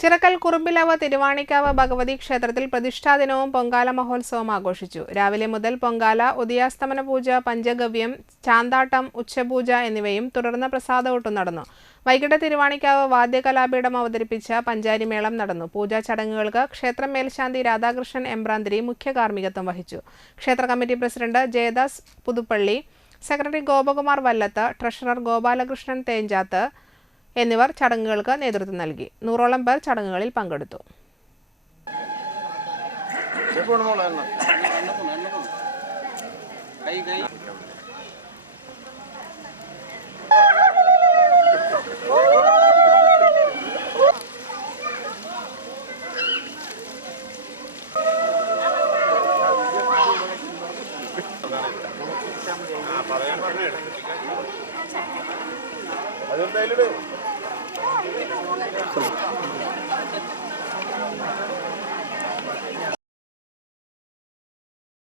ചിറക്കൽ കുറുമ്പിലവ് തിരുവാണിക്കാവ് ഭഗവതി ക്ഷേത്രത്തിൽ പ്രതിഷ്ഠാദിനവും പൊങ്കാല മഹോത്സവം ആഘോഷിച്ചു. രാവിലെ മുതൽ പൊങ്കാല, ഉദയാസ്തമന പൂജ, പഞ്ചഗവ്യം, ചാന്താട്ടം, ഉച്ചപൂജ എന്നിവയും തുടർന്ന് പ്രസാദഊട്ടും നടന്നു. വൈകിട്ട് തിരുവാണിക്കാവ് വാദ്യകലാപീഠം അവതരിപ്പിച്ച പഞ്ചാരിമേളം നടന്നു. പൂജാ ചടങ്ങുകൾക്ക് ക്ഷേത്രം മേൽശാന്തി രാധാകൃഷ്ണൻ എമ്പ്രാന്തിരി മുഖ്യ കാർമ്മികത്വം വഹിച്ചു. ക്ഷേത്ര committee president Jayadas Puthuppally, secretary Gopakumar Vallath, treasurer Gopalakrishnan Thenchath എന്നിവർ ചടങ്ങുകൾക്ക് നേതൃത്വം നൽകി. 100ഓളം പേർ ചടങ്ങുകളിൽ പങ്കെടുത്തു. അതെന്തായാലും